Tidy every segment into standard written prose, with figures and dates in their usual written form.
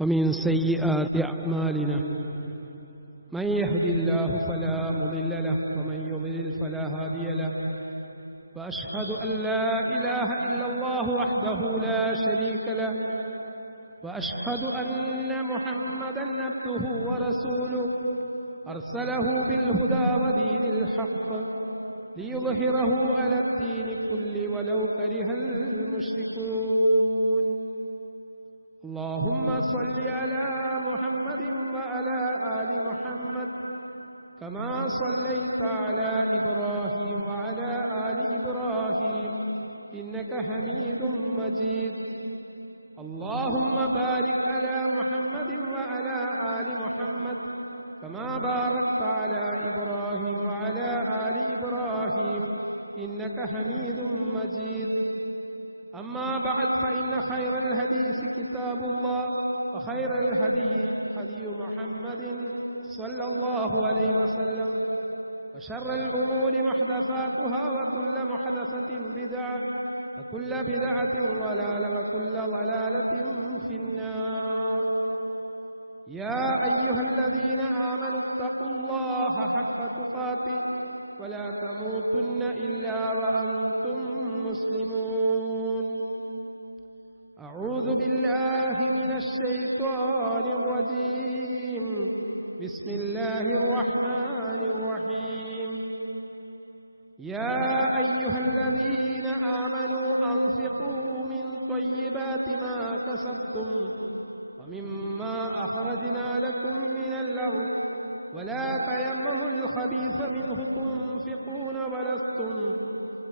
ومن سيئات أعمالنا من يهد الله فلا مضل له ومن يضلل فلا هادي له وأشهد أن لا إله إلا الله وحده لا شريك له وأشهد أن محمدا عبده ورسوله أرسله بالهدى ودين الحق ليظهره على الدين كله ولو كره المشركون. اللهم صل على محمد وعلى آل محمد كما صليت على إبراهيم وعلى آل إبراهيم إنك حميد مجيد. اللهم بارك على محمد وعلى آل محمد كما باركت على إبراهيم وعلى آل إبراهيم إنك حميد مجيد. أما بعد فإن خير الحديث كتاب الله وخير الهدي هدي محمد صلى الله عليه وسلم وشر الأمور محدثاتها وكل محدثة بدعة وكل بدعة ضلالة وكل ضلالة في النار. يا أيها الذين آمنوا اتقوا الله حق تقاته ولا تموتن إلا وأنتم مسلمون. أعوذ بالله من الشيطان الرجيم. بسم الله الرحمن الرحيم. يا أيها الذين آمنوا أنفقوا من طيبات ما كسبتم ومما أخرجنا لكم من الأرض ولا تيمموا الخبيث منه تنفقون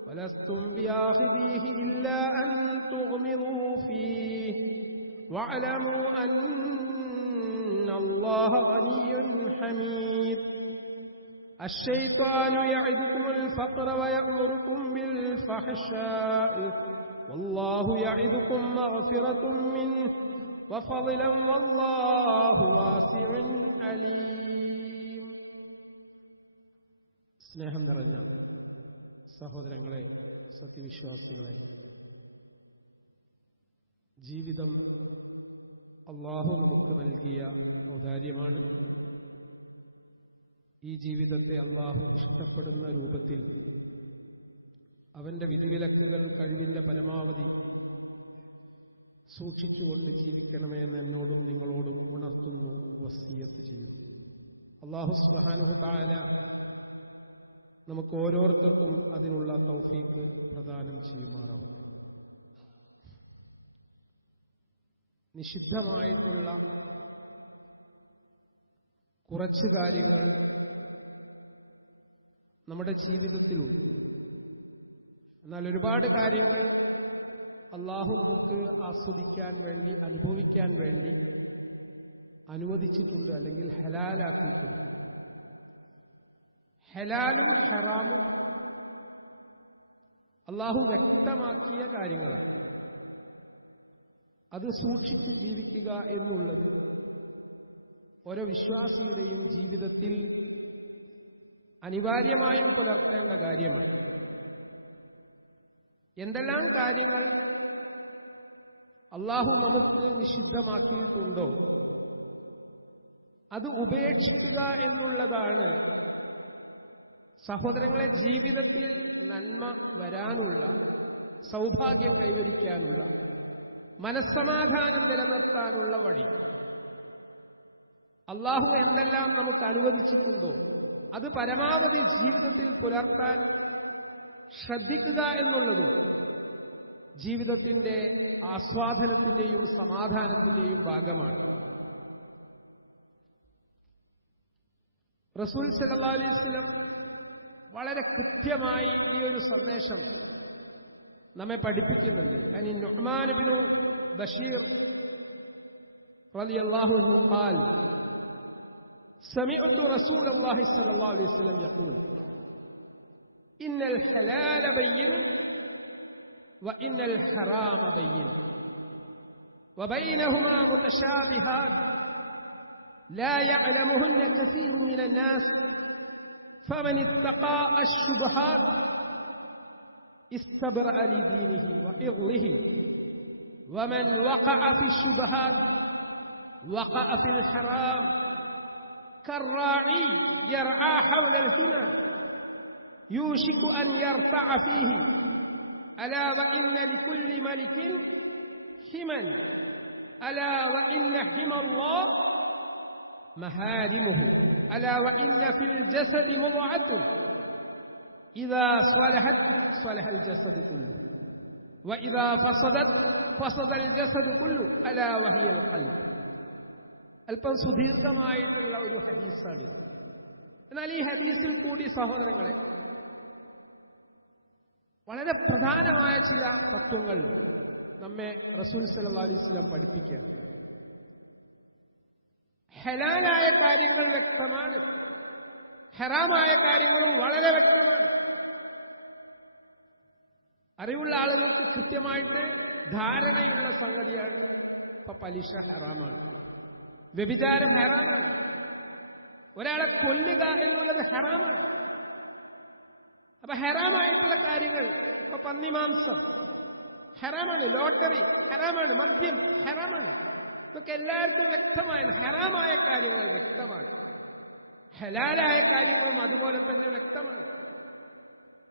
ولستم بآخذيه إلا أن تغمضوا فيه واعلموا أن الله غني حميد. الشيطان يعدكم الفقر ويأمركم بالفحشاء والله يعدكم مغفرة منه وفضلا والله واسع عليم. സ്നേഹം നിറഞ്ഞ സഹോദരങ്ങളെ, സത്യവിശ്വാസികളെ, ജീവിതം അല്ലാഹു നമുക്ക് നൽകിയ ഔദാര്യമാണ്. ഈ ജീവിതത്തെ അല്ലാഹു ഇഷ്ടപ്പെടുന്ന രൂപത്തിൽ അവന്റെ വിധിവിലക്കുകൾ കഴിവിന്റെ പരമാവധി സൂക്ഷിച്ചുകൊണ്ട് ജീവിക്കണമെന്ന് എന്നോടും നിങ്ങളോടും ഉണർത്തുന്നു, വസിയത്ത് ചെയ്യുന്നു. അല്ലാഹു സുബ്ഹാനഹു തആല നമുക്ക് ഓരോരുത്തർക്കും അതിനുള്ള തൗഫീക്ക് പ്രദാനം ചെയ്യുമാറാവും. നിഷിദ്ധമായിട്ടുള്ള കുറച്ച് കാര്യങ്ങൾ നമ്മുടെ ജീവിതത്തിലുണ്ട്. എന്നാൽ ഒരുപാട് കാര്യങ്ങൾ അല്ലാഹു നമുക്ക് ആസ്വദിക്കാൻ വേണ്ടി, അനുഭവിക്കാൻ വേണ്ടി അനുവദിച്ചിട്ടുണ്ട്, അല്ലെങ്കിൽ ഹലാലാക്കിയിട്ടുണ്ട്. ഹലാലും ഹറാമും അല്ലാഹു വ്യക്തമാക്കിയ കാര്യങ്ങളാണ്. അത് സൂക്ഷിച്ച് ജീവിക്കുക എന്നുള്ളത് ഓരോ വിശ്വാസിയുടെയും ജീവിതത്തിൽ അനിവാര്യമായും പുലർത്തേണ്ട കാര്യമാണ്. എന്തെല്ലാം കാര്യങ്ങൾ അല്ലാഹു നമുക്ക് നിഷിദ്ധമാക്കിയിട്ടുണ്ടോ അത് ഉപേക്ഷിക്കുക എന്നുള്ളതാണ് സഹോദരങ്ങളെ ജീവിതത്തിൽ നന്മ വരാനുള്ള, സൗഭാഗ്യം കൈവരിക്കാനുള്ള, മനസ്സമാധാനം നിലനിർത്താനുള്ള വഴി. അല്ലാഹു എന്തെല്ലാം നമുക്ക് അനുവദിച്ചിട്ടുണ്ടോ അത് പരമാവധി ജീവിതത്തിൽ പുലർത്താൻ ശ്രദ്ധിക്കുക എന്നുള്ളതും ജീവിതത്തിന്റെ ആസ്വാദനത്തിന്റെയും സമാധാനത്തിന്റെയും ഭാഗമാണ്. റസൂൽ സല്ലല്ലാഹു അലൈഹി വസല്ലം വളരെ കൃത്യമായി ഈ ഒരു സന്ദേശം നമ്മെ പഠിപ്പിക്കുന്നുണ്ട്. അനി നുഅ്മാൻ ഇബ്നു ബഷീർ റളിയല്ലാഹു അൻഹു ഖാൽ سمعت رسول الله صلى الله عليه وسلم يقول إن الحلال بين وإن الحرام بين وبينهما متشابهات لا يعلمهن كثير من الناس فمن اتقى الشبهات استبرأ لدينه وعرضه ومن وقع في الشبهات وقع في الحرام كالراعي يرعى حول الحمى يوشك أن يرتع فيه ألا وإن لكل ملك حما ألا وإن حمى الله محارمه ألا وإن في الجسد مضغة إذا صلحت صلح الجسد كله وإذا فسدت فسد الجسد كله ألا وهي القلب. അല്പം സുദീർഘമായിട്ടുള്ള ഒരു ഹദീസാണിത്. എന്നാൽ ഈ ഹദീസിൽ കൂടി സഹോദരങ്ങളെ വളരെ പ്രധാനമായ ചില തത്വങ്ങൾ നമ്മെ റസൂൽ സല്ലല്ലാഹു അലൈഹി വസല്ലം പഠിപ്പിക്കുക. ഹലാലായ കാര്യങ്ങൾ വ്യക്തമാണ്, ഹറാമായ കാര്യങ്ങളും വളരെ വ്യക്തമാണ്. അറിവുള്ള ആളുകൾക്ക് കൃത്യമായിട്ട് ധാരണയുള്ള സംഗതിയാണ്. ഇപ്പൊ പലിശ ഹറാമാണ്, വ്യഭിചാരം ഹറാമാണ്, ഒരാളെ കൊല്ലുക എന്നുള്ളത് ഹറാമാണ്. അപ്പൊ ഹറാമായിട്ടുള്ള കാര്യങ്ങൾ, ഇപ്പൊ പന്നിമാംസം ഹറാമാണ്, ലോട്ടറി ഹറാമാണ്, മദ്യം ഹറാമാണ്. ഇതൊക്കെ എല്ലാവർക്കും വ്യക്തമാണ്. ഹറാമായ കാര്യങ്ങൾ വ്യക്തമാണ്, ഹലാലായ കാര്യങ്ങളും അതുപോലെ തന്നെ വ്യക്തമാണ്.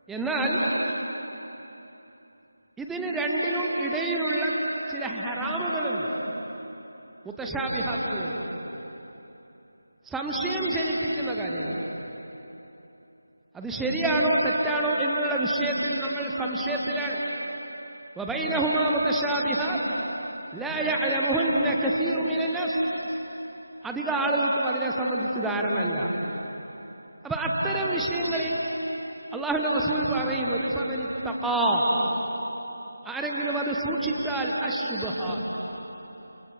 എന്നാൽ ഇതിന് രണ്ടിനും ഇടയിലുള്ള ചില ഹറാമുകളുണ്ട്, മുതശാബിഹാത്തുകളുണ്ട്, സംശയം ജനിപ്പിക്കുന്ന കാര്യങ്ങൾ. അത് ശരിയാണോ തെറ്റാണോ എന്നുള്ള വിഷയത്തിൽ നമ്മൾ സംശയത്തിലാണ്. വബൈനഹുമാ മുതശാബിഹാത്ത് ലാ യഅലമുഹുന്ന കസീറു മിനന്നാസ്. അധിക ആളുകൾക്കും അതിനെ സംബന്ധിച്ച് ധാരണയില്ല. അപ്പൊ അത്തരം വിഷയങ്ങളിൽ അല്ലാഹുവിന്റെ റസൂൽ പറയുന്നത് ഫമനിത്തഖാ, ആരെങ്കിലും അത് സൂക്ഷിച്ചാൽ അശ്ശുബഹാത്ത്.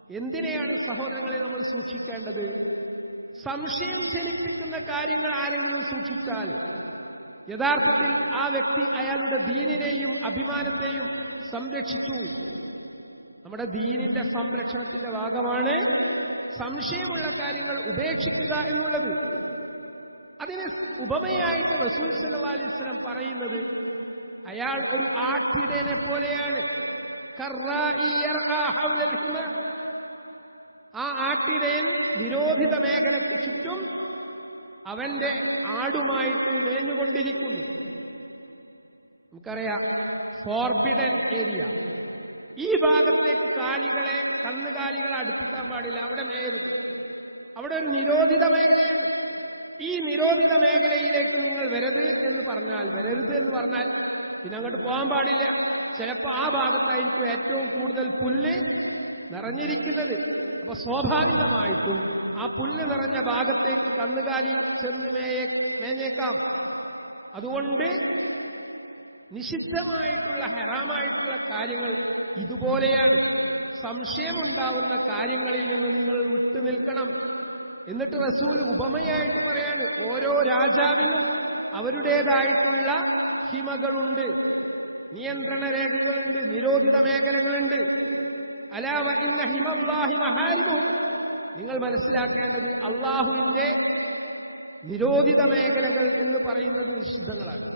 എന്തിനെയാണ് സഹോദരങ്ങളെ നമ്മൾ സൂക്ഷിക്കേണ്ടത്? സംശയം ജനിപ്പിക്കുന്ന കാര്യങ്ങൾ ആരെങ്കിലും സൂക്ഷിച്ചാൽ യഥാർത്ഥത്തിൽ ആ വ്യക്തി അയാളുടെ ദീനിനെയും അഭിമാനത്തെയും സംരക്ഷിച്ചു. നമ്മുടെ ദീനിന്റെ സംരക്ഷണത്തിന്റെ ഭാഗമാണ് സംശയമുള്ള കാര്യങ്ങൾ ഉപേക്ഷിക്കുക എന്നുള്ളത്. അതിന് ഉപമയായിട്ട് റസൂൽ സല്ലല്ലാഹു അലൈഹി വസല്ലം പറയുന്നത് അയാൾ ഒരു ആട്ടിടയനെ പോലെയാണ്. കർറാഇ യർആ ഹൗലൽ ഹിമ. ആ ആട്ടിടയൻ നിരോധിത മേഖലയ്ക്ക് ചുറ്റും അവന്റെ ആടുമായിട്ട് മേഞ്ഞുകൊണ്ടിരിക്കുന്നു. നമുക്കറിയാം, ഫോർബിഡൻ ഏരിയ. ഈ ഭാഗത്തേക്ക് കന്നുകാലികളെ അടുപ്പിക്കാൻ പാടില്ല, അവിടെ മേയരുത്. അവിടെ ഒരു നിരോധിത മേഖലയാണ്. ഈ നിരോധിത മേഖലയിലേക്ക് നിങ്ങൾ വരരുത് എന്ന് പറഞ്ഞാൽ പിന്നെ അങ്ങോട്ട് പോകാൻ പാടില്ല. ചിലപ്പോൾ ആ ഭാഗത്തായിരിക്കും ഏറ്റവും കൂടുതൽ പുല്ല് നിറഞ്ഞിരിക്കുന്നത്. അപ്പൊ സ്വാഭാവികമായിട്ടും ആ പുല്ല് നിറഞ്ഞ ഭാഗത്തേക്ക് കന്നുകാലി ചെന്ന് മേഞ്ഞേക്കാം. അതുകൊണ്ട് നിഷിദ്ധമായിട്ടുള്ള ഹറാമായിട്ടുള്ള കാര്യങ്ങൾ ഇതുപോലെയാണ്. സംശയമുണ്ടാവുന്ന കാര്യങ്ങളിൽ നിന്ന് നിങ്ങൾ വിട്ടുനിൽക്കണം. എന്നിട്ട് റസൂൽ ഉപമയായിട്ട് പറയാണ്, ഓരോ രാജാവിനും അവരുടേതായിട്ടുള്ള ഹിമകളുണ്ട്, നിയന്ത്രണ രേഖകളുണ്ട്, നിരോധിത മേഖലകളുണ്ട്. അലാ വ ഇന്ന ഹിമല്ലാഹി മഹാരിമു. നിങ്ങൾ മനസ്സിലാക്കേണ്ടത് അള്ളാഹുവിന്റെ നിരോധിത മേഖലകൾ എന്ന് പറയുന്നത് നിഷിദ്ധങ്ങളാണ്.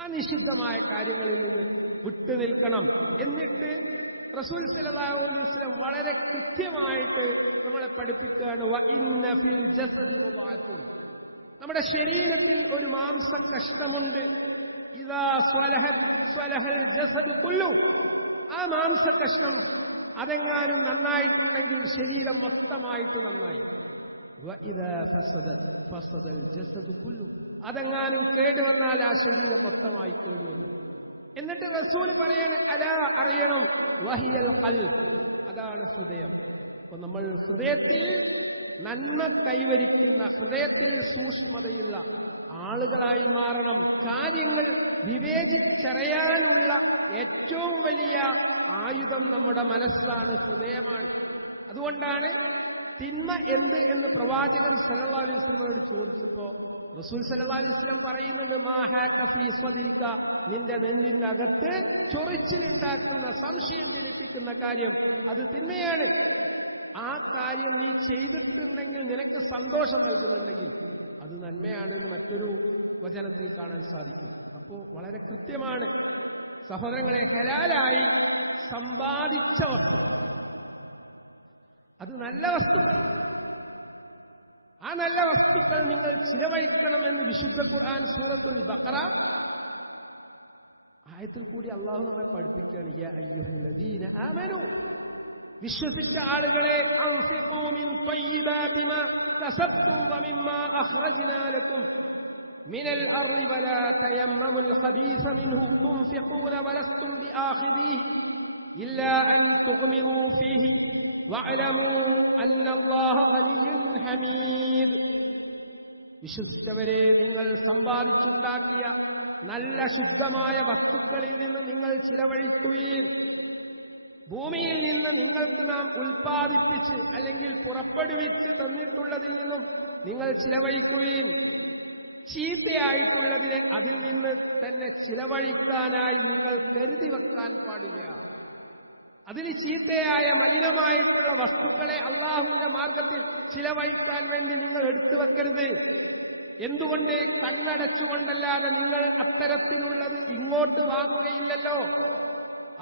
ആ നിഷിദ്ധമായ കാര്യങ്ങളിൽ നിന്ന് വിട്ടുനിൽക്കണം. എന്നിട്ട് റസൂൽ സല്ലല്ലാഹു അലൈഹി വസല്ലം വളരെ കൃത്യമായിട്ട് നമ്മളെ പഠിപ്പിക്കുകയാണ്, വ ഇന്ന ഫിൽ ജസദി മുദ്ഗത്തുൻ. നമ്മുടെ ശരീരത്തിൽ ഒരു മാംസകഷ്ണമുണ്ട്. ഇദാ സ്വലഹൽ ജസദു കുല്ലു. ആ മാംസകഷ്ണം അതെങ്ങാനും നന്നായിട്ടുണ്ടെങ്കിൽ ശരീരം മൊത്തമായിട്ട് നന്നായി. വഇദാ ഫസദൽ ജസദു കുല്ലു. അതെങ്ങാനും കേടുവന്നാൽ ആ ശരീരം മൊത്തമായി കേടുവന്നു. എന്നിട്ട് റസൂൽ പറയാണ്, അലാ അറിയണം, വഹിയൽ ഖൽബ്. അതാണ് ഹൃദയം. അപ്പൊ നമ്മൾ ഹൃദയത്തിൽ നന്മ കൈവരിക്കുന്ന, ഹൃദയത്തിൽ സൂക്ഷ്മതയുള്ള ആളുകളായി മാറണം. കാര്യങ്ങൾ വിവേചിച്ചറിയാനുള്ള ഏറ്റവും വലിയ ആയുധം നമ്മുടെ മനസ്സാണ്, ഹൃദയമാണ്. അതുകൊണ്ടാണ് തിന്മ എന്ത് എന്ന് പ്രവാചകൻ സല്ലല്ലാഹു അലൈഹി വസല്ലമയോട് ചോദിച്ചപ്പോ റസൂൽ സല്ലല്ലാഹു അലൈഹി വസല്ലം പറയുന്നുണ്ട്, മാ ഹാക ഫീ സ്വദിരിക. നിന്റെ നെഞ്ചിന്റെ അകത്ത് ചൊറിച്ചിലുണ്ടാക്കുന്ന, സംശയം ജനിപ്പിക്കുന്ന കാര്യം അത് തിന്മയാണ്. ആ കാര്യം നീ ചെയ്തിട്ടുണ്ടെങ്കിൽ, നിനക്ക് സന്തോഷം നൽകുന്നുണ്ടെങ്കിൽ അത് നന്മയാണെന്ന് മറ്റൊരു വചനത്തിൽ കാണാൻ സാധിക്കും. അപ്പോൾ വളരെ കൃത്യമാണ് സഹോദരങ്ങളെ, ഹലാലായി സമ്പാദിച്ച വസ്തു അത് നല്ല വസ്തുക്കൾ. ആ നല്ല വസ്തുക്കൾ നിങ്ങൾ ചിലവഴിക്കണമെന്ന് വിശുദ്ധ ഖുർആൻ സൂറത്തുൽ ബഖറ ആയത്തിൽ കൂടി അള്ളാഹു നമ്മെ പഠിപ്പിക്കുകയാണ്. യാ അയ്യുഹല്ലദീന ആമനൂ, വിശ്വസിച്ച ആളുകളെ, അൻഫിഖൂ മിൻ ത്വയ്യിബാതി മാ കസബ്തും വമിമ്മാ അഖ്റജ്നാ ലക്കും മിനൽ അർളി വലാ തയമ്മമുൽ ഖബീസ മിൻഹു തുൻഫിഖൂന വലസ്തും ബിആഖിദീഹി ഇല്ലാ അൻ തുഗ്മിദൂ ഫീഹി വഅലമൂ അന്നല്ലാഹ ഗനിയ്യുൻ ഹമീദ്. വിശ്വസിച്ചവരെ, നിങ്ങൾ സമ്പാദിച്ചുണ്ടാക്കിയ നല്ല ശുദ്ധമായ വസ്തുക്കളിൽ നിന്ന് നിങ്ങൾ ചിലവഴിക്കുകയും ഭൂമിയിൽ നിന്ന് നിങ്ങൾക്ക് നാം ഉൽപ്പാദിപ്പിച്ച് അല്ലെങ്കിൽ പുറപ്പെടുവിച്ച് തന്നിട്ടുള്ളതിൽ നിന്നും നിങ്ങൾ ചിലവഴിക്കുകയും ചീത്തയായിട്ടുള്ളതിനെ അതിൽ നിന്ന് തന്നെ ചിലവഴിക്കാനായി നിങ്ങൾ കരുതി വെക്കാൻ പാടില്ല. അതിന് ചീത്തയായ മലിനമായിട്ടുള്ള വസ്തുക്കളെ അള്ളാഹുവിന്റെ മാർഗത്തിൽ ചിലവഴിക്കാൻ വേണ്ടി നിങ്ങൾ എടുത്തു വെക്കരുത്. എന്തുകൊണ്ട്? കണ്ണടച്ചുകൊണ്ടല്ലാതെ നിങ്ങൾ അത്തരത്തിലുള്ളത് ഇങ്ങോട്ട് വാങ്ങുകയില്ലല്ലോ.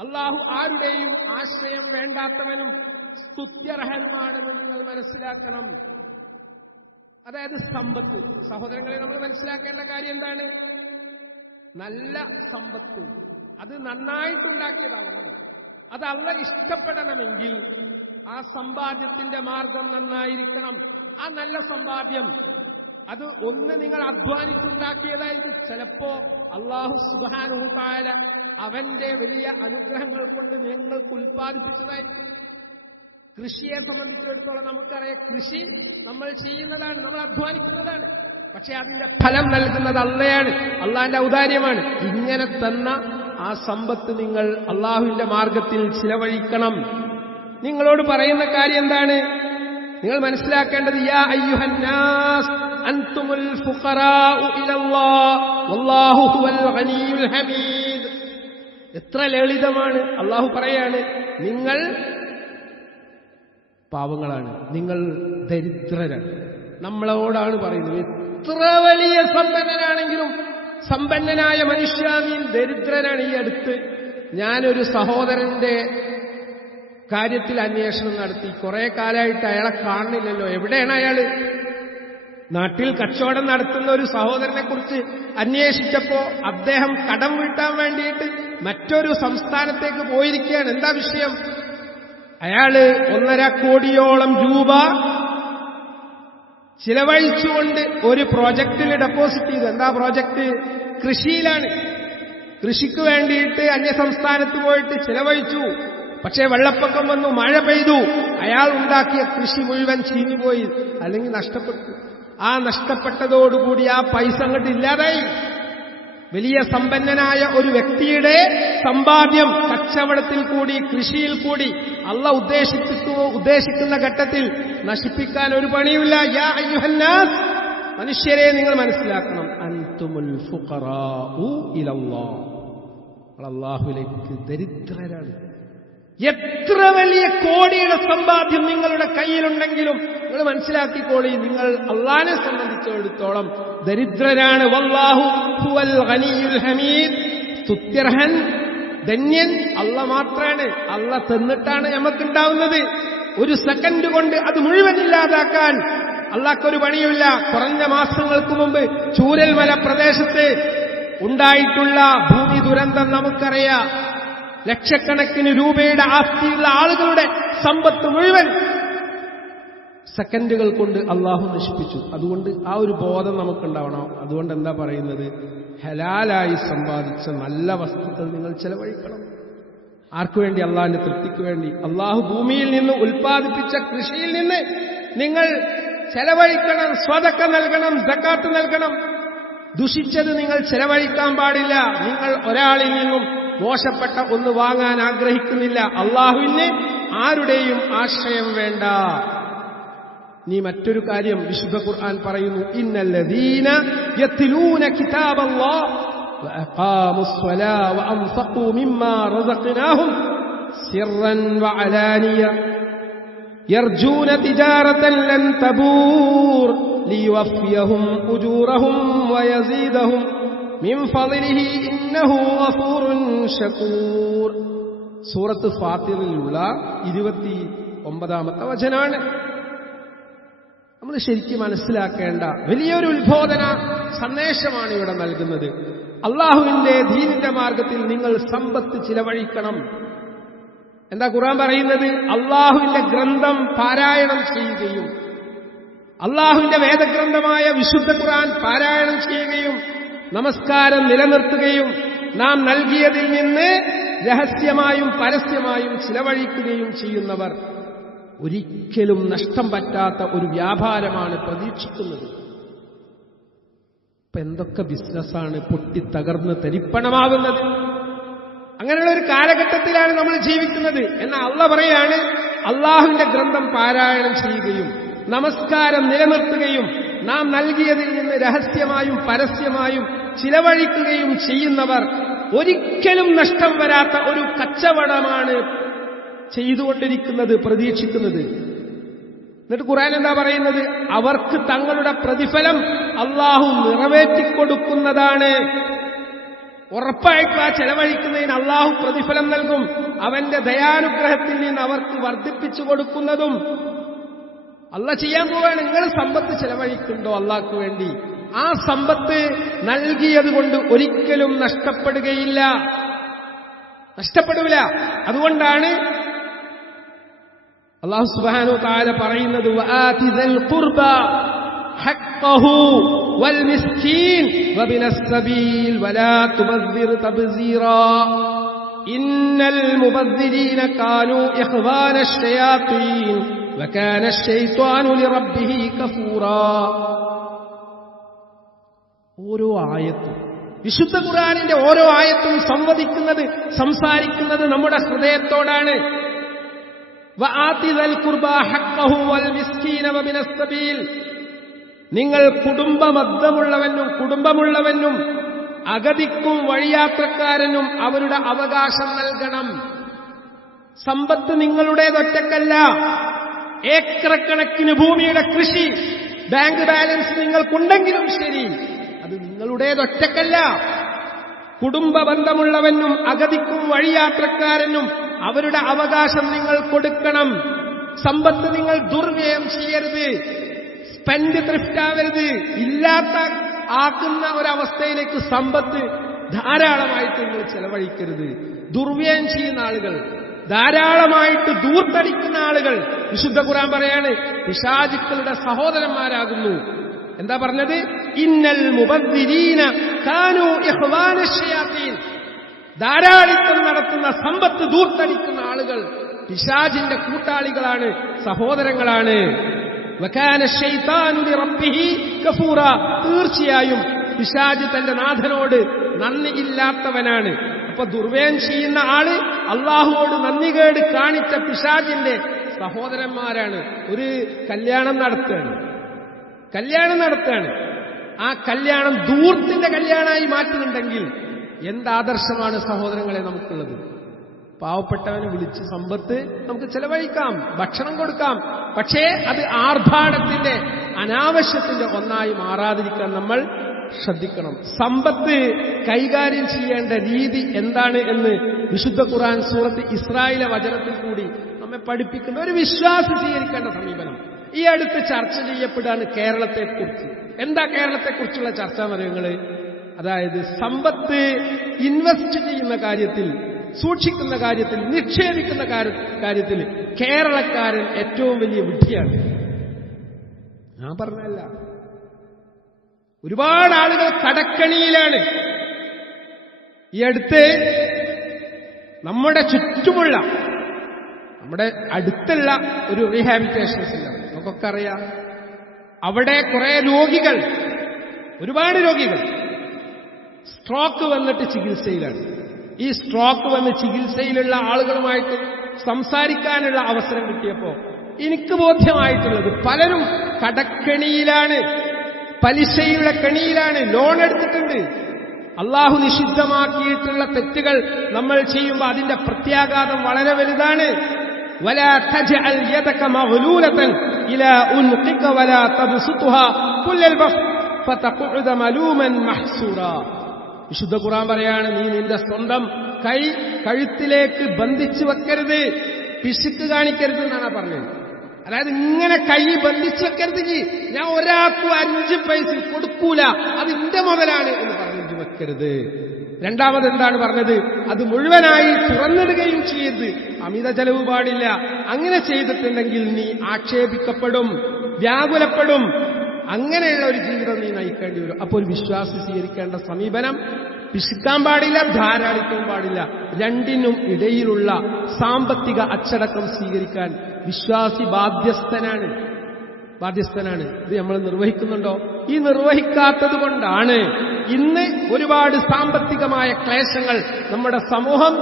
അള്ളാഹു ആരുടെയും ആശ്രയം വേണ്ടാത്തവനും സ്തുത്യർഹനുമാണെന്ന് നിങ്ങൾ മനസ്സിലാക്കണം. അതായത് സമ്പത്ത്, സഹോദരങ്ങളെ, നമ്മൾ മനസ്സിലാക്കേണ്ട കാര്യം എന്താണ്? നല്ല സമ്പത്ത് അത് നന്നായിട്ടുണ്ടാക്കിയതാവണം. അത് അള്ളാഹ് ഇഷ്ടപ്പെടണമെങ്കിൽ ആ സമ്പാദ്യത്തിന്റെ മാർഗം നന്നായിരിക്കണം. ആ നല്ല സമ്പാദ്യം അത് ഒന്ന് നിങ്ങൾ അധ്വാനിച്ചുണ്ടാക്കിയതായിരിക്കും. ചിലപ്പോ അല്ലാഹു സുബ്ഹാനഹു തആല അവന്റെ വലിയ അനുഗ്രഹങ്ങൾ കൊണ്ട് നിങ്ങൾക്ക് ഉൽപ്പാദിപ്പിച്ചതായിരിക്കും. കൃഷിയെ സംബന്ധിച്ചിടത്തോളം നമുക്കറിയാം, കൃഷി നമ്മൾ ചെയ്യുന്നതാണ്, നമ്മൾ അധ്വാനിക്കുന്നതാണ്. പക്ഷെ അതിന്റെ ഫലം നൽകുന്നത് അള്ളയാണ്, അള്ളാന്റെ ഔദാര്യമാണ്. ഇങ്ങനെ തന്ന ആ സമ്പത്ത് നിങ്ങൾ അള്ളാഹുവിന്റെ മാർഗത്തിൽ ചിലവഴിക്കണം. നിങ്ങളോട് പറയുന്ന കാര്യം എന്താണ്? നിങ്ങൾ മനസ്സിലാക്കേണ്ടത് യാ അയ്യുഹന്നാസ് അൻതുമുൽ ഫുഖറാഉ ഇലല്ലാഹ് വല്ലാഹു ഹുവൽ ഗനിയ്യുൽ ഹമീദ്. എത്ര ലളിതമാണ്. അള്ളാഹു പറയാണ്, നിങ്ങൾ പാവങ്ങളാണ്, നിങ്ങൾ ദരിദ്രരാണ്. നമ്മളോടാണ് പറയുന്നത്. എത്ര വലിയ സമ്പന്നനാണെങ്കിലും, സമ്പന്നനായ മനുഷ്യ, നീ ദരിദ്രനാണ്. ഈ അടുത്ത് ഞാനൊരു സഹോദരന്റെ കാര്യത്തിൽ അന്വേഷണം നടത്തി. കുറെ കാലമായിട്ട് അയാളെ കാണുന്നില്ലല്ലോ. എവിടെയാണ് അയാള്? നാട്ടിൽ കച്ചവടം നടത്തുന്ന ഒരു സഹോദരനെ കുറിച്ച് അന്വേഷിച്ചപ്പോ അദ്ദേഹം കടം വീട്ടാൻ വേണ്ടിയിട്ട് മറ്റൊരു സംസ്ഥാനത്തേക്ക് പോയിരിക്കുകയാണ്. എന്താ വിഷയം? അയാള് 1.5 കോടിയോളം രൂപ ചിലവഴിച്ചുകൊണ്ട് ഒരു പ്രോജക്റ്റിൽ ഡെപ്പോസിറ്റ് ചെയ്തു. എന്താ പ്രോജക്റ്റ്? കൃഷിയിലാണ്. കൃഷിക്ക് വേണ്ടിയിട്ട് അന്യസംസ്ഥാനത്ത് പോയിട്ട് ചിലവഴിച്ചു. പക്ഷേ വെള്ളപ്പൊക്കം വന്നു, മഴ പെയ്തു. അയാൾ ഉണ്ടാക്കിയ കൃഷി മുഴുവൻ ചീഞ്ഞുപോയി, അല്ലെങ്കിൽ നഷ്ടപ്പെട്ടു. ആ നഷ്ടപ്പെട്ടതോടുകൂടി ആ പൈസ അങ്ങോട്ട് ഇല്ലാതായി. വലിയ സമ്പന്നനായ ഒരു വ്യക്തിയുടെ സമ്പാദ്യം കച്ചവടത്തിൽ കൂടി, കൃഷിയിൽ കൂടി അള്ളാഹ് ഉദ്ദേശിക്കുന്ന ഘട്ടത്തിൽ നശിപ്പിക്കാൻ ഒരു പണിയുമില്ല. യാ അയ്യുഹന്നാസ്, മനുഷ്യരെ, നിങ്ങൾ മനസ്സിലാക്കണം, അൻതുമുൽ ഫുഖറാഉ ഇലല്ലാഹ്, അല്ലാഹുവിലേക്ക് ദരിദ്രരാണ്. എത്ര വലിയ കോടിയുടെ സമ്പാദ്യം നിങ്ങളുടെ കയ്യിലുണ്ടെങ്കിലും നിങ്ങൾ മനസ്സിലാക്കിക്കോളി, നിങ്ങൾ അള്ളാഹിനെ സംബന്ധിച്ചിടത്തോളം ദരിദ്രരാണ്. വല്ലാഹു ഹുവൽ ഗനിയ്യുൽ ഹമീദ്, സ്തുത്യർഹൻ, ധന്യൻ അള്ളാഹ് മാത്രമാണ്. അള്ളാഹ് തന്നിട്ടാണ് നമുക്കുണ്ടാവുന്നത്. ഒരു സെക്കൻഡ് കൊണ്ട് അത് മുഴുവൻ ഇല്ലാതാക്കാൻ അള്ളാഹ്ക്കൊരു പണിയുമില്ല. കുറഞ്ഞ മാസങ്ങൾക്ക് മുമ്പ് ചൂരൽമല പ്രദേശത്ത് ഉണ്ടായിട്ടുള്ള ഭൂമി ദുരന്തം നമുക്കറിയാം. ലക്ഷക്കണക്കിന് രൂപയുടെ ആസ്തിയുള്ള ആളുകളുടെ സമ്പത്ത് മുഴുവൻ സെക്കൻഡുകൾ കൊണ്ട് അള്ളാഹു നശിപ്പിച്ചു. അതുകൊണ്ട് ആ ഒരു ബോധം നമുക്കുണ്ടാവണം. അതുകൊണ്ട് എന്താ പറയുന്നത്? ഹലാലായി സമ്പാദിച്ച നല്ല വസ്തുക്കൾ നിങ്ങൾ ചെലവഴിക്കണം. ആർക്കു വേണ്ടി? അള്ളാഹിന്റെ തൃപ്തിക്ക് വേണ്ടി. അള്ളാഹു ഭൂമിയിൽ നിന്ന് ഉൽപ്പാദിപ്പിച്ച കൃഷിയിൽ നിന്ന് നിങ്ങൾ ചെലവഴിക്കണം. സ്വതക്ക നൽകണം, സക്കാത്ത് നൽകണം. ദുഷിച്ചത് നിങ്ങൾ ചെലവഴിക്കാൻ പാടില്ല. നിങ്ങൾ ഒരാളിൽ നിന്നും മോശപ്പെട്ട ഒന്ന് വാങ്ങാൻ ആഗ്രഹിക്കുന്നില്ല. അള്ളാഹുവിന് ആരുടെയും ആശ്രയം വേണ്ട. നീ മറ്റൊരു കാര്യം വിശുദ്ധ ഖുർആൻ പറയുന്നു, ഇന്നല്ലദീന യത്ലൂന കിതാബല്ലാഹ് വഅഖാമുസ്സലാ വഅൻഫഖൂ മിമ്മാ റസഖ്നാഹും സിർറൻ വഅലാനിയ യർജൂന തിജാറതൻ ലൻ തബൂർ ലിയുവഫിയഹും ഉജൂറഹും വയസീദഹും മിൻ ഫളിഹി ഇന്നഹു ഗഫൂറുൻ ശകൂർ. സൂറത്ത് ഫാത്തിറിലുള്ള 109 വചനാണ്. നമ്മൾ ശരിക്കും മനസ്സിലാക്കേണ്ട വലിയൊരു ഉത്ബോധന സന്ദേശമാണ് ഇവിടെ നൽകുന്നത്. അള്ളാഹുവിന്റെ ദീനിന്റെ മാർഗത്തിൽ നിങ്ങൾ സമ്പത്ത് ചിലവഴിക്കണം. എന്താ ഖുർആൻ പറയുന്നത്? അള്ളാഹുവിന്റെ ഗ്രന്ഥം പാരായണം ചെയ്യുകയും അള്ളാഹുവിന്റെ വേദഗ്രന്ഥമായ വിശുദ്ധ ഖുർആൻ പാരായണം ചെയ്യുകയും നമസ്കാരം നിലനിർത്തുകയും നാം നൽകിയതിൽ നിന്ന് രഹസ്യമായും പരസ്യമായും ചിലവഴിക്കുകയും ചെയ്യുന്നവർ ഒരിക്കലും നഷ്ടം പറ്റാത്ത ഒരു വ്യാപാരമാണ് പ്രതീക്ഷിക്കുന്നത്. ഇപ്പൊ എന്തൊക്കെ ബിസിനസ്സാണ് പൊട്ടിത്തകർന്ന് തരിപ്പണമാകുന്നത്. അങ്ങനെയുള്ള ഒരു കാലഘട്ടത്തിലാണ് നമ്മൾ ജീവിക്കുന്നത്. എന്നാൽ അള്ളാഹ് പറയാണ്, അള്ളാഹുവിന്റെ ഗ്രന്ഥം പാരായണം ചെയ്യുകയും നമസ്കാരം നിലനിർത്തുകയും നാം നൽകിയതിൽ നിന്ന് രഹസ്യമായും പരസ്യമായും ചിലവഴിക്കുകയും ചെയ്യുന്നവർ ഒരിക്കലും നഷ്ടം വരാത്ത ഒരു കച്ചവടമാണ് ചെയ്തുകൊണ്ടിരിക്കുന്നത്, പ്രതീക്ഷിക്കുന്നത്. എന്നിട്ട് ഖുർആൻ എന്താ പറയുന്നത്? അവർക്ക് തങ്ങളുടെ പ്രതിഫലം അള്ളാഹു നിറവേറ്റിക്കൊടുക്കുന്നതാണ്. ഉറപ്പായിട്ടും ആ ചെലവഴിക്കുന്നതിന് അള്ളാഹു പ്രതിഫലം നൽകും. അവന്റെ ദയാനുഗ്രഹത്തിൽ നിന്ന് അവർക്ക് വർദ്ധിപ്പിച്ചു കൊടുക്കുന്നതും അള്ളാഹ് ചെയ്യാൻ പോവുകയാണ്. നിങ്ങൾ സമ്പത്ത് ചെലവഴിക്കുന്നുണ്ടോ അള്ളാഹ്ക്ക് വേണ്ടി? ആ സമ്പത്ത് നൽകിയത് കൊണ്ട് ഒരിക്കലും നഷ്ടപ്പെടുകയില്ല, നഷ്ടപ്പെടില്ല. അതുകൊണ്ടാണ് അല്ലാഹു സുബ്ഹാനഹു വ തആല പറയുന്നത്, വആതി ദൽ ഖുർബ ഹഖ്ഖഹു വൽ മിസ്കീൻ വബിനസ് സബീൽ വലാ തുബസ്സിർ തബ്സീറാ ഇന്നൽ മുബസ്സിരീന കാനൂ ഇഖ്വാനശ് ശയാത്തീൻ വകാന അശ്ശൈത്വാനു ലിറബ്ബിഹി കഫൂറാ. ഓരോ ആയത്തും, വിശുദ്ധ ഖുർആനിന്റെ ഓരോ ആയത്തും സംസാരിക്കുന്നത് നമ്മുടെ ഹൃദയത്തോടാണ്. വആതി ദൽ ഖുർബ ഹഖ്ഖഹു വൽ മിസ്കീന വബിനസ് സബീൽ. നിങ്ങൾ കുടുംബമുള്ളവനും അഗതിക്കും വഴിയാത്രക്കാരനും അവരുടെ അവകാശം നൽകണം. സമ്പത്ത് നിങ്ങളുടേതൊറ്റക്കല്ല. ഏക്കറക്കണക്കിന് ഭൂമിയുടെ കൃഷി, ബാങ്ക് ബാലൻസ് നിങ്ങൾക്കുണ്ടെങ്കിലും ശരി, അത് നിങ്ങളുടേതൊറ്റക്കല്ല. കുടുംബ ബന്ധമുള്ളവനും അഗതിക്കും വഴിയാത്രക്കാരനും അവരുടെ അവകാശം നിങ്ങൾ കൊടുക്കണം. സമ്പത്ത് നിങ്ങൾ ദുർവ്യയം ചെയ്യരുത്, സ്പെൻഡ് ത്രിഫ്റ്റ് ആവരുത്. ഇല്ലാത്ത ആക്കുന്ന ഒരവസ്ഥയിലേക്ക് സമ്പത്ത് ധാരാളമായിട്ട് നിങ്ങൾ ചെലവഴിക്കരുത്. ദുർവ്യയം ചെയ്യുന്ന ആളുകൾ, ധാരാളമായിട്ട് ദൂർത്തടിക്കുന്ന ആളുകൾ, വിശുദ്ധ ഖുർആൻ പറയാണ്, പിശാചുക്കളുടെ സഹോദരന്മാരാകുന്നു. എന്താ പറഞ്ഞത്? ഇന്നൽ മുബദ്ദിരീന കാനൂ ഇഖ്വാനശ് ശയാത്തീൻ. ധാരാളിത്തം നടത്തുന്ന സമ്പത്ത് ദൂർത്തടിക്കുന്ന ആളുകൾ പിശാചിന്റെ കൂട്ടാളികളാണ്, സഹോദരങ്ങളാണ്. വകാന അശ്ശൈത്താനു ലിറബ്ബിഹി കഫൂറ. തീർച്ചയായും പിശാച് തന്റെ നാഥനോട് നന്ദി ഇല്ലാത്തവനാണ്. അപ്പൊ ദുർവ്യയം ചെയ്യുന്ന ആള് അള്ളാഹുവോട് നന്ദികേട് കാണിച്ച പിശാചിന്റെ സഹോദരന്മാരാണ്. ഒരു കല്യാണം നടത്തുകയാണ്. ആ കല്യാണം ധൂർത്തിന്റെ കല്യാണമായി മാറ്റുന്നുണ്ടെങ്കിൽ എന്താദർശമാണ് സഹോദരങ്ങളെ നമുക്കുള്ളത്? പാവപ്പെട്ടവനെ വിളിച്ച് സമ്പത്ത് നമുക്ക് ചെലവഴിക്കാം, ഭക്ഷണം കൊടുക്കാം. പക്ഷേ അത് ആർഭാടത്തിന്റെ, അനാവശ്യത്തിന്റെ ഒന്നായി മാറാതിരിക്കാൻ നമ്മൾ ശ്രദ്ധിക്കണം. സമ്പത്ത് കൈകാര്യം ചെയ്യേണ്ട രീതി എന്താണ് എന്ന് വിശുദ്ധ ഖുർആൻ സൂറത്ത് ഇസ്രായിലെ വചനത്തിൽ കൂടി നമ്മെ പഠിപ്പിക്കുന്ന ഒരു വിശ്വാസി സ്വീകരിക്കേണ്ട സമീപനം. ഈ അടുത്ത് ചർച്ച ചെയ്യപ്പെടാണ് കേരളത്തെക്കുറിച്ച്. എന്താ കേരളത്തെക്കുറിച്ചുള്ള ചർച്ച എന്നറിയുന്നത്? അതായത് സമ്പത്ത് ഇൻവെസ്റ്റ് ചെയ്യുന്ന കാര്യത്തിൽ, സൂക്ഷിക്കുന്ന കാര്യത്തിൽ, നിക്ഷേപിക്കുന്ന കാര്യത്തിൽ കേരളക്കാരൻ ഏറ്റവും വലിയ വിഡ്ഢിയാണ്. ഞാൻ പറഞ്ഞല്ല, ഒരുപാട് ആളുകൾ കടക്കണിയിലാണ്. ഈ അടുത്ത് നമ്മുടെ ചുറ്റുമുള്ള, നമ്മുടെ അടുത്തുള്ള ഒരു റീഹാബിലിറ്റേഷൻ സെന്റർ നമുക്കൊക്കെ അറിയാം. അവിടെ കുറെ രോഗികൾ, ഒരുപാട് രോഗികൾ സ്ട്രോക്ക് വന്നിട്ട് ചികിത്സയിലാണ്. ഈ സ്ട്രോക്ക് വന്ന് ചികിത്സയിലുള്ള ആളുകളുമായിട്ട് സംസാരിക്കാനുള്ള അവസരം കിട്ടിയപ്പോ എനിക്ക് ബോധ്യമായിട്ടുള്ളത്, പലരും കടക്കെണിയിലാണ്, പലിശയുടെ കെണിയിലാണ്, ലോൺ എടുത്തിട്ടുണ്ട്. അള്ളാഹു നിഷിദ്ധമാക്കിയിട്ടുള്ള തെറ്റുകൾ നമ്മൾ ചെയ്യുമ്പോൾ അതിന്റെ പ്രത്യാഘാതം വളരെ വലുതാണ്. ولا تجعل يدك مغلولة إلى عنقك ولا تبسطها كل البسط فتقعد ملوما محسورا. വിശുദ്ധ ഖുർആൻ പറയാണ്, നീ നിന്റെ സ്വന്തം കൈ കഴുത്തിലേക്ക് ബന്ധിച്ചു വെക്കരുത്. പിശുക്ക് കാണിക്കരുത് എന്നാണ് പറഞ്ഞത്. അതായത് ഇങ്ങനെ കൈ ബന്ധിച്ചു വെക്കരുത്, ഞാൻ ഒരാൾക്കും 5 പൈസ കൊടുക്കൂല, അത് എന്റെ മുതലാണ് എന്ന് പറഞ്ഞു വെക്കരുത്. രണ്ടാമത് എന്താണ് പറഞ്ഞത്? അത് മുഴുവനായി തുറന്നിടുകയും ചെയ്യരുത്, അമിത ചെലവ് പാടില്ല. അങ്ങനെ ചെയ്തിട്ടുണ്ടെങ്കിൽ നീ ആക്ഷേപിക്കപ്പെടും, വ്യാകുലപ്പെടും. അങ്ങനെയുള്ള ഒരു ജീവിതം നീ നയിക്കേണ്ടി വരും. അപ്പോൾ ഒരു വിശ്വാസി സ്വീകരിക്കേണ്ട സമീപനം, പിശുക്കാൻ പാടില്ല, ധാരാളിക്കാൻ പാടില്ല. രണ്ടിനും ഇടയിലുള്ള സാമ്പത്തിക അച്ചടക്കം സ്വീകരിക്കാൻ വിശ്വാസി ബാധ്യസ്ഥനാണ്. ഇത് നമ്മൾ നിർവഹിക്കുന്നുണ്ടോ? ഈ നിർവഹിക്കാത്തത് കൊണ്ടാണ് ഇന്ന് ഒരുപാട് സാമ്പത്തികമായ ക്ലേശങ്ങൾ നമ്മുടെ സമൂഹം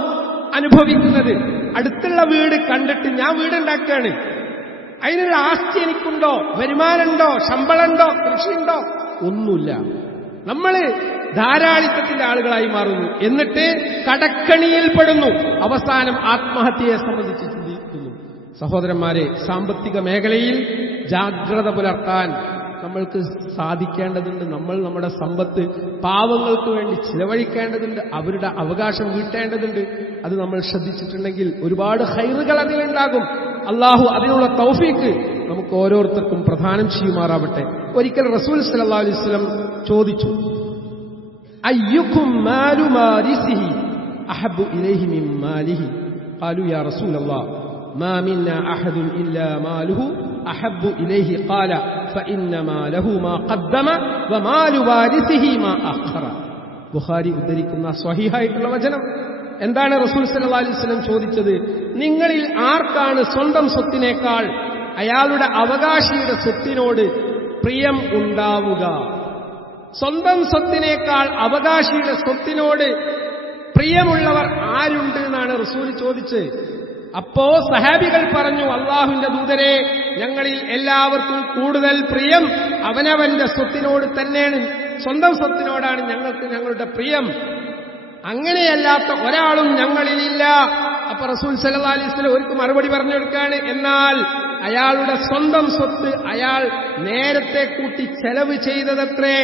അനുഭവിക്കുന്നത്. അടുത്തുള്ള വീട് കണ്ടിട്ട് ഞാൻ വീടുണ്ടാക്കുകയാണ്, അതിനുള്ള ആസ്തി എനിക്കുണ്ടോ, വരുമാനമുണ്ടോ, ശമ്പളമുണ്ടോ, കൃഷിയുണ്ടോ, ഒന്നുമില്ല. നമ്മള് ധാരാളിത്തത്തിന്റെ ആളുകളായി മാറുന്നു, എന്നിട്ട് കടക്കണിയിൽപ്പെടുന്നു, അവസാനം ആത്മഹത്യയെ സംബന്ധിച്ച് ചിന്തിക്കുന്നു. സഹോദരന്മാരെ, സാമ്പത്തിക മേഖലയിൽ ജാഗ്രത പുലർത്താൻ നമ്മൾക്ക് സാധിക്കേണ്ടതുണ്ട്. നമ്മൾ നമ്മുടെ സമ്പത്ത് പാവങ്ങൾക്ക് വേണ്ടി ചിലവഴിക്കേണ്ടതുണ്ട്, അവരുടെ അവകാശം വീട്ടേണ്ടതുണ്ട്. അത് നമ്മൾ ശ്രദ്ധിച്ചിട്ടുണ്ടെങ്കിൽ ഒരുപാട് ഖൈറുകൾ അതിലുണ്ടാകും. അള്ളാഹു അതിനുള്ള തൗഫീക്ക് നമുക്ക് ഓരോരുത്തർക്കും പ്രദാനം ചെയ്യുമാറാവട്ടെ. ഒരിക്കൽ റസൂൽ സല്ലല്ലാഹു അലൈഹി വസല്ലം ചോദിച്ചു, അയ്യുക്കും മാലു മാരിസിഹി അഹബ്ബു ഇലൈഹി മിൻ മാലിഹി? ഖാലു യാ റസൂലല്ലാഹ് മാ മിന്നാ അഹദുൻ ഇല്ലാ മാലുഹു അഹബ്ബു ഇലൈഹി ഖാല ഫഇന്നമാ ലഹു മാ ഖദ്ദമ വമാലു വാരിസിഹി മാ അഖറ. ബുഖാരി ഉദ്ധരിക്കുന്ന സ്വഹീഹായിട്ടുള്ള വചനം. എന്താണ് റസൂൽ സല്ലല്ലാഹു അലൈഹി വസല്ലം ചോദിച്ചത്? നിങ്ങളിൽ ആർക്കാണ് സ്വന്തം സ്വത്തിനേക്കാൾ അയാളുടെ അവകാശിയുടെ സ്വത്തിനോട് പ്രിയം ഉണ്ടാവുക? സ്വന്തം സ്വത്തിനേക്കാൾ അവകാശിയുടെ സ്വത്തിനോട് പ്രിയമുള്ളവർ ആരുണ്ട് എന്നാണ് റസൂൽ ചോദിച്ചത്. അപ്പോ സഹാബികൾ പറഞ്ഞു, അല്ലാഹുവിന്റെ ദൂതരെ, ഞങ്ങളിൽ എല്ലാവർക്കും കൂടുതൽ പ്രിയം അവനവന്റെ സ്വത്തിനോട് തന്നെയാണ്, സ്വന്തം സ്വത്തിനോടാണ് ഞങ്ങൾക്ക് ഞങ്ങളുടെ പ്രിയം. അങ്ങനെയല്ലാത്ത ഒരാളും ഞങ്ങളിലില്ല. അപ്പൊ റസൂൽ സല്ലല്ലാഹു അലൈഹി വസല്ലം അവർക്ക് മറുപടി പറഞ്ഞു കൊടുക്കുകയാണ്, എന്നാൽ അയാളുടെ സ്വന്തം സ്വത്ത് അയാൾ നേരത്തെ കൂട്ടി ചെലവ് ചെയ്തതത്രേ.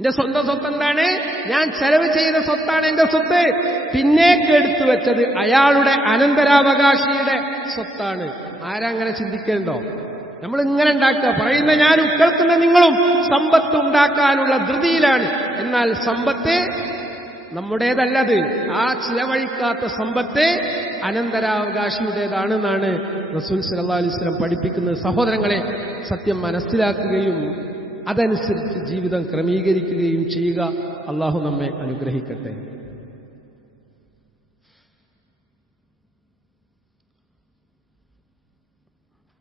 എന്റെ സ്വന്തം സ്വത്ത് എന്താണ്? ഞാൻ ചെലവ് ചെയ്ത സ്വത്താണ് എന്റെ സ്വത്ത്. പിന്നേക്ക് എടുത്തു വെച്ചത് അയാളുടെ അനന്തരാവകാശിയുടെ സ്വത്താണ്. ആരങ്ങനെ ചിന്തിക്കലുണ്ടോ? നമ്മൾ ഇങ്ങനെ ഉണ്ടാക്കുക, പറയുന്ന ഞാനും കേൾക്കുന്ന നിങ്ങളും സമ്പത്ത് ഉണ്ടാക്കാനുള്ള ധൃതിയിലാണ്. എന്നാൽ സമ്പത്ത് നമ്മുടേതല്ലത്. ആ ചിലവഴിക്കാത്ത സമ്പത്ത് അനന്തരാവകാശിയുടേതാണെന്നാണ് റസൂൽ സല്ലല്ലാഹു അലൈഹി വസല്ലം പഠിപ്പിക്കുന്നത്. സഹോദരങ്ങളെ, സത്യം മനസ്സിലാക്കുകയും അതനുസരിച്ച് ജീവിതം ക്രമീകരിക്കുകയും ചെയ്യുക. അള്ളാഹു നമ്മെ അനുഗ്രഹിക്കട്ടെ.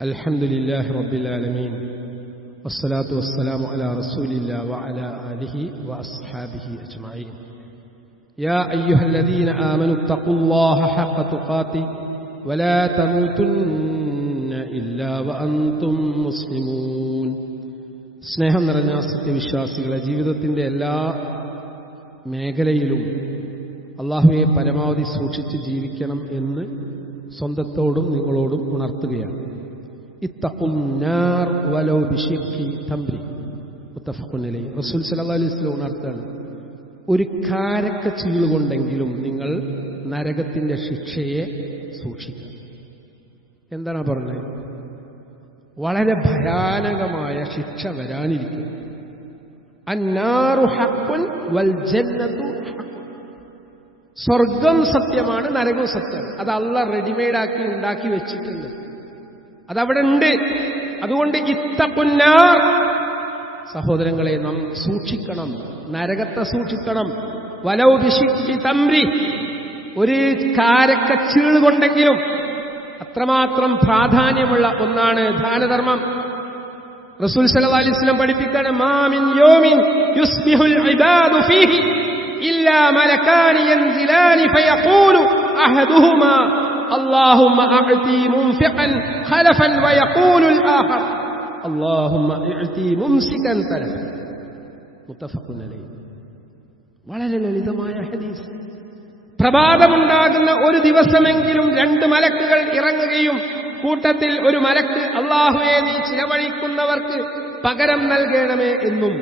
അൽഹംദുലില്ലാഹി റബ്ബിൽ ആലമീൻ വസ്സലാത്തു വസ്സലാമു അലാ റസൂലില്ലാ വഅലാ ആലിഹി വഅസ്ഹാബിഹി അജ്മഈൻ. യാ അയ്യുഹല്ലദീന ആമനു തഖുല്ലാഹ ഹഖ്ക തുഖാതിഹി വലാ തമൂതുന്ന ഇല്ലാ വഅൻതും മുസ്ലിമൂൻ. സ്നേഹം നിറഞ്ഞ സത്യവിശ്വാസികളെ, ജീവിതത്തിന്റെ എല്ലാ മേഖലയിലും അള്ളാഹുവെ പരമാവധി സൂക്ഷിച്ച് ജീവിക്കണം എന്ന് സ്വന്തത്തോടും നിങ്ങളോടും ഉണർത്തുകയാണ്. ഇത്തഖുന്നാർ വലൗ ബിശിഖ്ഖി തംരി. മുത്തഫഖുൻ അലൈഹി. റസൂൽ സല്ലല്ലാഹു അലൈഹി വസല്ലം ഉണർത്തുകയാണ്, ഒരു കാരക്ക ചീളുകൊണ്ടെങ്കിലും നിങ്ങൾ നരകത്തിന്റെ ശിക്ഷയെ സൂക്ഷിക്കുക. എന്താണ് പറഞ്ഞത്? വളരെ ഭയാനകമായ ശിക്ഷ വരാനിരിക്കും. അന്നാറു ഹഖ്ഖുൻ വൽ ജന്നതു ഹഖ്ഖുൻ. സ്വർഗം സത്യമാണ്, നരകവും സത്യമാണ്. അത് അല്ലാഹ് റെഡിമെയ്ഡാക്കി ഉണ്ടാക്കി വെച്ചിട്ടുണ്ട്, അതവിടെ ഉണ്ട്. അതുകൊണ്ട് ഇത്തഖുന്നാർ, സഹോദരങ്ങളെ, നാം സൂക്ഷിക്കണം, നരകത്തെ സൂക്ഷിക്കണം. വലൗ ബിശിഖ്ഖി തംരി, ഒരു കാരക്ക ചീള് കൊണ്ടെങ്കിലും. അത്രമാത്രം പ്രാധാന്യമുള്ള ഒന്നാണ് ദാനധർമ്മം. റസൂൽ സല്ലല്ലാഹു അലൈഹി വസല്ലം പഠിപ്പിക്കുകയാണ്, മാ മിൻ യൗമിൻ യുസ്ബിഹുൽ ഇബാദു ഫീഹി ഇല്ലാ മലകാനി യൻസിലാനി ഫയഖൂലു അഹദുഹുമാ അല്ലാഹുമ്മ അഅതി മുൻഫിഖൻ ഖലഫൻ വയഖൂലുൽ ആഖർ അല്ലാഹുമ്മ അഅതി മുംസികൻ തലഫൻ. മുത്തഫഖുൻ അലൈഹി. വളരെ ലളിതമായ ഹദീസ്. പ്രഭാതമുണ്ടാകുന്ന ഒരു ദിവസമെങ്കിലും 2 മലക്കുകൾ ഇറങ്ങുകയും കൂട്ടത്തിൽ ഒരു മലക്ക് അല്ലാഹുവേ നീ ചിലവഴിക്കുന്നവർക്ക് പകരം നൽകണമേ എന്നും,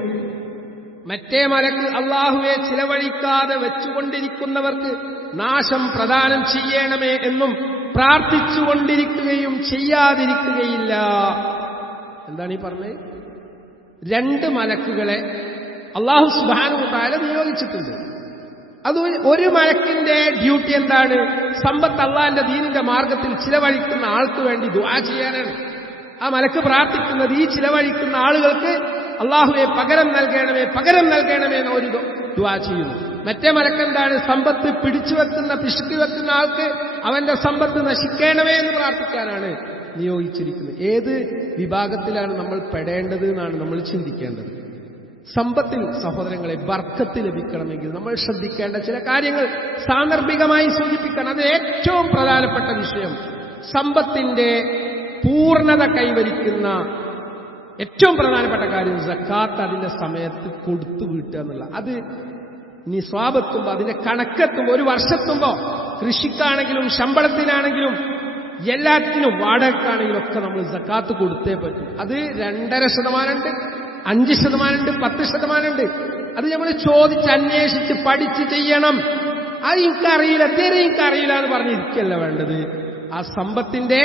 മറ്റേ മലക്ക് അല്ലാഹുവേ ചിലവഴിക്കാതെ വെച്ചുകൊണ്ടിരിക്കുന്നവർക്ക് നാശം പ്രദാനം ചെയ്യണമേ എന്നും പ്രാർത്ഥിച്ചുകൊണ്ടിരിക്കുകയും ചെയ്യാതിരിക്കുകയില്ല. എന്താണ് ഈ പറഞ്ഞത്? 2 മലക്കുകളെ അല്ലാഹു സുബ്ഹാനഹു വ തആല നിയോഗിച്ചിട്ടുണ്ട്. അത് ഒരു മലക്കിന്റെ ഡ്യൂട്ടി എന്താണ്? സമ്പത്ത് അള്ളാഹിന്റെ ദീനിന്റെ മാർഗത്തിൽ ചിലവഴിക്കുന്ന ആൾക്ക് വേണ്ടി ദുആ ചെയ്യാനാണ്. ആ മലക്ക് പ്രാർത്ഥിക്കുന്നത് ഈ ചിലവഴിക്കുന്ന ആളുകൾക്ക് അള്ളാഹുവെ പകരം നൽകണമേ, പകരം നൽകണമേ എന്ന ഒരു ദുആ ചെയ്യുന്നു. മറ്റേ മലക്കെന്താണ്? സമ്പത്ത് പിടിച്ചു വെക്കുന്ന, പിശുക്കി വെക്കുന്ന ആൾക്ക് അവന്റെ സമ്പത്ത് നശിക്കണമേ എന്ന് പ്രാർത്ഥിക്കാനാണ് നിയോഗിച്ചിരിക്കുന്നത്. ഏത് വിഭാഗത്തിലാണ് നമ്മൾ പെടേണ്ടത് എന്നാണ് നമ്മൾ ചിന്തിക്കേണ്ടത്. സമ്പത്തിൽ സഹോദരങ്ങളെ ബർക്കത്ത് ലഭിക്കണമെങ്കിൽ നമ്മൾ ശ്രദ്ധിക്കേണ്ട ചില കാര്യങ്ങൾ സാന്ദർഭികമായി സൂചിപ്പിക്കണം. അത് ഏറ്റവും പ്രധാനപ്പെട്ട വിഷയം. സമ്പത്തിന്റെ പൂർണ്ണത കൈവരിക്കുന്ന ഏറ്റവും പ്രധാനപ്പെട്ട കാര്യം സക്കാത്ത് അതിന്റെ സമയത്ത് കൊടുത്തു വീട്ടുക എന്നുള്ള. അത് നിസ്വാബെത്തുമ്പോ, അതിന്റെ കണക്കെത്തുമ്പോ, ഒരു വർഷത്തുമ്പോ, കൃഷിക്കാണെങ്കിലും ശമ്പളത്തിനാണെങ്കിലും എല്ലാത്തിനും വാടകക്കാണെങ്കിലും ഒക്കെ നമ്മൾ സക്കാത്ത് കൊടുത്തേ പറ്റും. അത് 2.5%, 5%, 10%. അത് നമ്മൾ ചോദിച്ച് അന്വേഷിച്ച് പഠിച്ച് ചെയ്യണം. അത് എനിക്കറിയില്ല, തീരെ എനിക്കറിയില്ല എന്ന് പറഞ്ഞിരിക്കല്ല വേണ്ടത്. ആ സമ്പത്തിന്റെ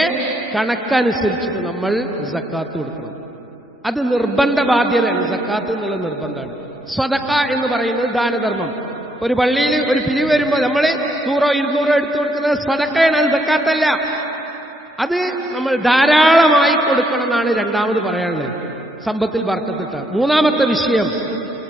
കണക്കനുസരിച്ചിട്ട് നമ്മൾ സക്കാത്ത് കൊടുക്കണം. അത് നിർബന്ധ ബാധ്യതയാണ്. സക്കാത്ത് എന്നുള്ള നിർബന്ധമാണ്. സ്വതക്ക എന്ന് പറയുന്നത് ദാനധർമ്മം. ഒരു പള്ളിയിൽ ഒരു പിരിവ് വരുമ്പോൾ നമ്മൾ 100 200 എടുത്തു കൊടുക്കുന്നത് സ്വതക്കയാണ്, അത് സക്കാത്തല്ല. അത് നമ്മൾ ധാരാളമായി കൊടുക്കണം എന്നാണ് രണ്ടാമത് പറയാനുള്ളത്. സമ്പത്തിൽ ബർക്കത്തിട്ട. മൂന്നാമത്തെ വിഷയം,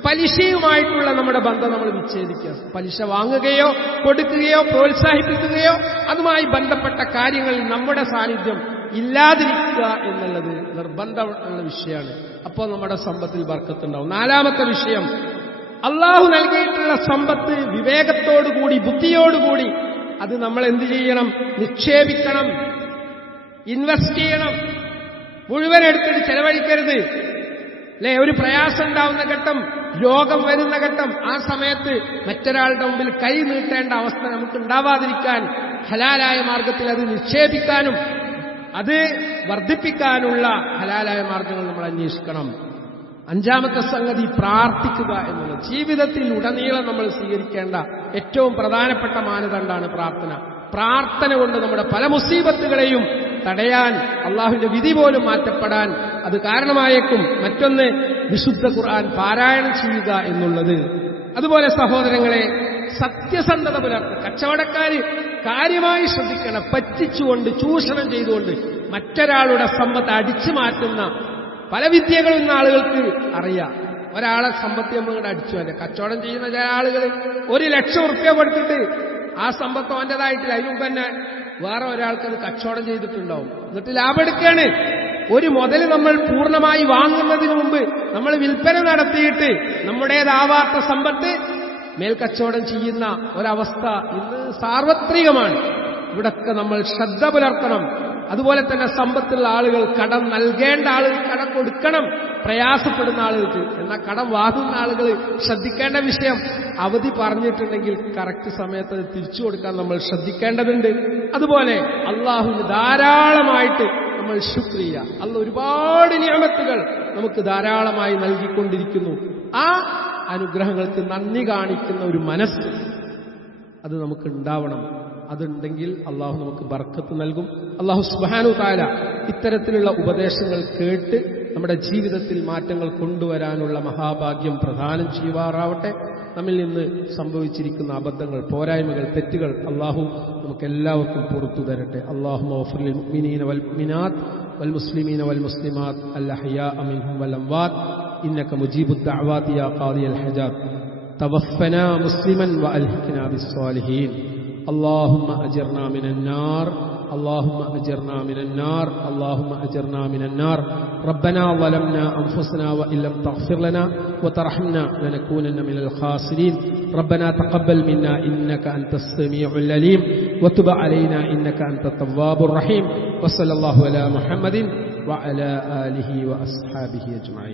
പലിശയുമായിട്ടുള്ള നമ്മുടെ ബന്ധം നമ്മൾ വിച്ഛേദിക്കുക. പലിശ വാങ്ങുകയോ കൊടുക്കുകയോ പ്രോത്സാഹിപ്പിക്കുകയോ അതുമായി ബന്ധപ്പെട്ട കാര്യങ്ങളിൽ നമ്മുടെ സാന്നിധ്യം ഇല്ലാതിരിക്കുക എന്നുള്ളത് നിർബന്ധമുള്ള വിഷയമാണ്. അപ്പോൾ നമ്മുടെ സമ്പത്തിൽ ബർക്കത്തുണ്ടാവും. നാലാമത്തെ വിഷയം, അള്ളാഹു നൽകിയിട്ടുള്ള സമ്പത്ത് വിവേകത്തോടുകൂടി, ബുദ്ധിയോടുകൂടി അത് നമ്മൾ എന്ത് ചെയ്യണം? നിക്ഷേപിക്കണം, ഇൻവെസ്റ്റ് ചെയ്യണം. മുഴുവൻ എടുത്തിട്ട് ചെലവഴിക്കരുത്. അല്ലെ, ഒരു പ്രയാസം ഉണ്ടാവുന്ന ഘട്ടം, രോഗം വരുന്ന ഘട്ടം, ആ സമയത്ത് മറ്റൊരാളുടെ മുമ്പിൽ കൈ നീട്ടേണ്ട അവസ്ഥ നമുക്ക് ഉണ്ടാവാതിരിക്കാൻ ഹലാലായ മാർഗത്തിൽ അത് നിക്ഷേപിക്കാനും അത് വർദ്ധിപ്പിക്കാനുള്ള ഹലാലായ മാർഗങ്ങൾ നമ്മൾ അന്വേഷിക്കണം. അഞ്ചാമത്തെ സംഗതി, പ്രാർത്ഥിക്കുക എന്നുള്ളത്. ജീവിതത്തിൽ ഉടനീളം നമ്മൾ സ്വീകരിക്കേണ്ട ഏറ്റവും പ്രധാനപ്പെട്ട മാനദണ്ഡമാണ് പ്രാർത്ഥന. പ്രാർത്ഥന കൊണ്ട് നമ്മുടെ പല മുസീബത്തുകളെയും തടയാൻ, അള്ളാഹുവിന്റെ വിധി പോലും മാറ്റപ്പെടാൻ അത് കാരണമായേക്കും. മറ്റൊന്ന്, വിശുദ്ധ ഖുർആൻ പാരായണം ചെയ്യുക എന്നുള്ളത്. അതുപോലെ സഹോദരങ്ങളെ, സത്യസന്ധത പുലർത്തുക. കച്ചവടക്കാര് കാര്യമായി ശ്രദ്ധിക്കണം. പറ്റിച്ചുകൊണ്ട്, ചൂഷണം ചെയ്തുകൊണ്ട് മറ്റൊരാളുടെ സമ്പത്ത് അടിച്ചു മാറ്റുന്ന പല വിദ്യകളും ഇന്ന് ആളുകൾക്ക് അറിയാം. ഒരാളെ സമ്പത്ത് നമ്മളിവിടെ അടിച്ചു മാറ്റുക. കച്ചവടം ചെയ്യുന്ന ചില ആളുകൾ 1,00,000 ഉറുപ്പ്യ കൊടുത്തിട്ട് ആ സമ്പത്ത് അവൻ്റെതായിട്ടില്ല, അതിന് മുമ്പ് തന്നെ വേറെ ഒരാൾക്കത് കച്ചവടം ചെയ്തിട്ടുണ്ടാവും. എന്നിട്ട് ലാഭം എടുക്കുകയാണ്. ഒരു മുതൽ നമ്മൾ പൂർണ്ണമായി വാങ്ങുന്നതിന് മുമ്പ് നമ്മൾ വിൽപ്പന നടത്തിയിട്ട് നമ്മുടേതാവാത്ത സമ്പത്ത് മേൽക്കച്ചവടം ചെയ്യുന്ന ഒരവസ്ഥ ഇന്ന് സാർവത്രികമാണ്. ഇവിടൊക്കെ നമ്മൾ ശ്രദ്ധ പുലർത്തണം. അതുപോലെ തന്നെ സമ്പത്തുള്ള ആളുകൾ, കടം നൽകേണ്ട ആളുകൾ കടം കൊടുക്കണം, പ്രയാസപ്പെടുന്ന ആളുകൾക്ക്. എന്നാൽ കടം വാങ്ങുന്ന ആളുകൾ ശ്രദ്ധിക്കേണ്ട വിഷയം, അവധി പറഞ്ഞിട്ടുണ്ടെങ്കിൽ കറക്റ്റ് സമയത്ത് അത് തിരിച്ചു കൊടുക്കാൻ നമ്മൾ ശ്രദ്ധിക്കേണ്ടതുണ്ട്. അതുപോലെ അള്ളാഹുവിന് ധാരാളമായിട്ട് നമ്മൾ ശുക്ർ ചെയ്യുക. അള്ളാഹ് ഒരുപാട് നിഅമത്തുകൾ നമുക്ക് ധാരാളമായി നൽകിക്കൊണ്ടിരിക്കുന്നു. ആ അനുഗ്രഹങ്ങൾക്ക് നന്ദി കാണിക്കുന്ന ഒരു മനസ്സ് അത് നമുക്ക് ഉണ്ടാവണം. അതുണ്ടെങ്കിൽ അള്ളാഹു നമുക്ക് ബർക്കത്ത് നൽകും. അള്ളാഹു സുബ്ഹാനഹു തആല ഇത്തരത്തിലുള്ള ഉപദേശങ്ങൾ കേട്ട് നമ്മുടെ ജീവിതത്തിൽ മാറ്റങ്ങൾ കൊണ്ടുവരാനുള്ള മഹാഭാഗ്യം പ്രദാനം ചെയ്യുവാറാവട്ടെ. നമ്മിൽ നിന്ന് സംഭവിച്ചിരിക്കുന്ന അബദ്ധങ്ങൾ, പോരായ്മകൾ, തെറ്റുകൾ അള്ളാഹു നമുക്കെല്ലാവർക്കും പുറത്തു തരട്ടെ. അല്ലാഹുമ്മ ഗ്ഫിർ ലിൽ മുഅ്മിനീന വൽ മുഅ്മിനാത്ത് വൽ മുസ്ലിമീന വൽ മുസ്ലിമാത്ത് അൽ അഹ്യാഅ മിൻഹും വൽ അംവാത്ത് ഇന്നക മുജീബുദ് ദഅവാതി യാ ഖാദിയൽ ഹജാത്ത് തവഫനാ മുസ്ലിമൻ വഅൽഹിഖ്നാ ബിസ്സാലിഹീൻ. اللهم أجرنا من النار، اللهم أجرنا من النار، اللهم أجرنا من النار. ربنا ظلمنا أنفسنا وإن لم تغفر لنا وترحمنا لنكونن من الخاسرين. ربنا تقبل منا إنك أنت السميع العليم وتب علينا إنك أنت التواب الرحيم. وصلى الله على محمد وعلى آله وأصحابه أجمعين.